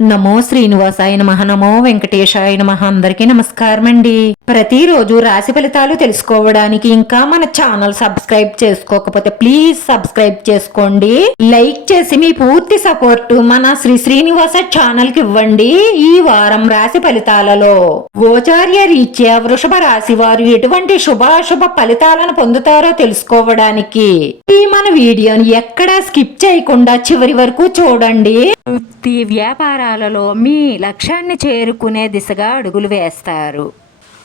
నమో శ్రీనివాసాయ నమః, నమో వెంకటేశాయ నమః. అందరికీ నమస్కారం అండి. ప్రతిరోజు రాశి ఫలితాలు తెలుసుకోవడానికి ఇంకా మన ఛానల్ సబ్స్క్రైబ్ చేసుకోకపోతే ప్లీజ్ సబ్స్క్రైబ్ చేసుకోండి. లైక్ చేసి మీ పూర్తి సపోర్ట్ మన శ్రీనివాస ఛానల్ కి ఇవ్వండి. ఈ వారం రాశి ఫలితాలలో గోచార్య రీత్యా వృషభ రాశి వారు ఎటువంటి శుభాశుభ ఫలితాలను పొందుతారో తెలుసుకోవడానికి ఈ మన వీడియోని ఎక్కడా స్కిప్ చేయకుండా చివరి వరకు చూడండి. వృత్తి వ్యాపారాలలో మీ లక్ష్యాన్ని చేరుకునే దిశగా అడుగులు వేస్తారు.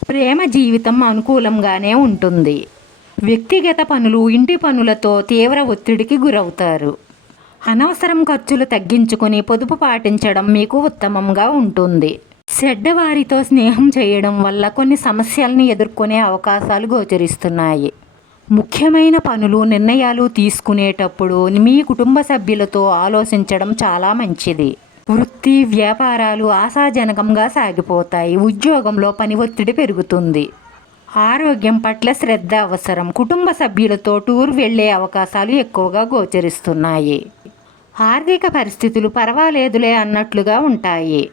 ప్రేమ జీవితం అనుకూలంగానే ఉంటుంది. వ్యక్తిగత పనులు, ఇంటి పనులతో తీవ్ర ఒత్తిడికి గురవుతారు. అనవసరం ఖర్చులు తగ్గించుకుని పొదుపు పాటించడం మీకు ఉత్తమంగా ఉంటుంది. చెడ్డవారితో స్నేహం చేయడం వల్ల కొన్ని సమస్యలను ఎదుర్కొనే అవకాశాలు గోచరిస్తున్నాయి. ముఖ్యమైన పనులు, నిర్ణయాలు తీసుకునేటప్పుడు మీ కుటుంబ సభ్యులతో ఆలోచించడం చాలా మంచిది. వృత్తి వ్యాపారాలు ఆశాజనకంగా సాగిపోతాయి. ఉద్యోగంలో పని ఒత్తిడి పెరుగుతుంది. ఆరోగ్యం పట్ల శ్రద్ధ అవసరం. కుటుంబ సభ్యులతో టూర్ వెళ్లే అవకాశాలు ఎక్కువగా గోచరిస్తున్నాయి. ఆర్థిక పరిస్థితులు పర్వాలేదులే అన్నట్లుగా ఉంటాయి.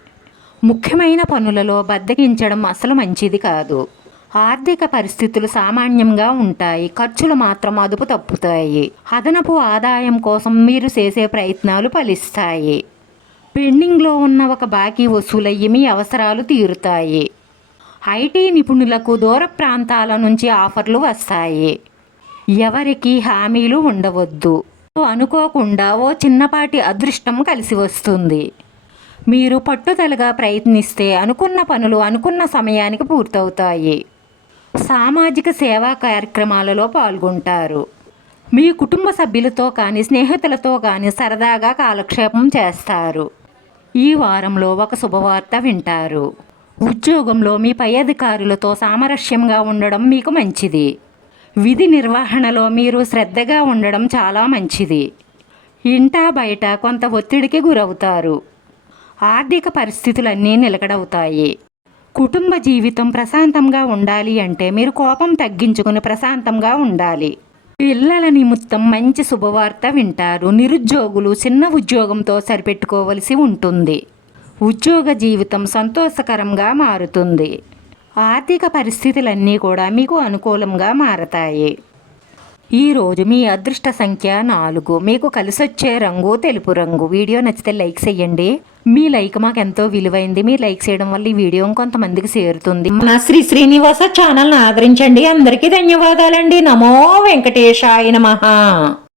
ముఖ్యమైన పనులలో బద్దకించడం అసలు మంచిది కాదు. ఆర్థిక పరిస్థితులు సామాన్యంగా ఉంటాయి. ఖర్చులు మాత్రం అదుపు తప్పుతాయి. అదనపు ఆదాయం కోసం మీరు చేసే ప్రయత్నాలు ఫలిస్తాయి. పెండింగ్లో ఉన్న ఒక బాకీ వసూలయ్యి మీ అవసరాలు తీరుతాయి. ఐటీ నిపుణులకు దూర ప్రాంతాల నుంచి ఆఫర్లు వస్తాయి. ఎవరికి హామీలు ఉండవద్దు. అనుకోకుండా ఓ చిన్నపాటి అదృష్టం కలిసి వస్తుంది. మీరు పట్టుదలగా ప్రయత్నిస్తే అనుకున్న పనులు అనుకున్న సమయానికి పూర్తవుతాయి. సామాజిక సేవా కార్యక్రమాలలో పాల్గొంటారు. మీ కుటుంబ సభ్యులతో కానీ స్నేహితులతో కానీ సరదాగా కాలక్షేపం చేస్తారు. ఈ వారంలో ఒక శుభవార్త వింటారు. ఉద్యోగంలో మీ పై అధికారులతో సామరస్యంగా ఉండడం మీకు మంచిది. విధి నిర్వహణలో మీరు శ్రద్ధగా ఉండడం చాలా మంచిది. ఇంటా బయట కొంత ఒత్తిడికి గురవుతారు. ఆర్థిక పరిస్థితులన్నీ నిలకడవుతాయి. కుటుంబ జీవితం ప్రశాంతంగా ఉండాలి అంటే మీరు కోపం తగ్గించుకుని ప్రశాంతంగా ఉండాలి. పిల్లల నిమిత్తం మంచి శుభవార్త వింటారు. నిరుద్యోగులు చిన్న ఉద్యోగంతో సరిపెట్టుకోవలసి ఉంటుంది. ఉద్యోగ జీవితం సంతోషకరంగా మారుతుంది. ఆర్థిక పరిస్థితులన్నీ కూడా మీకు అనుకూలంగా మారతాయి. ఈరోజు మీ అదృష్ట సంఖ్య 4. మీకు కలిసొచ్చే రంగు తెలుపు రంగు. వీడియో నచ్చితే లైక్ చేయండి. మీ లైక్ మాకు ఎంతో విలువైంది. మీరు లైక్ చేయడం వల్ల ఈ వీడియో కొంతమందికి చేరుతుంది. మన శ్రీనివాస ఛానల్ని ఆదరించండి. అందరికీ ధన్యవాదాలండి. నమో వెంకటేశాయ నమః.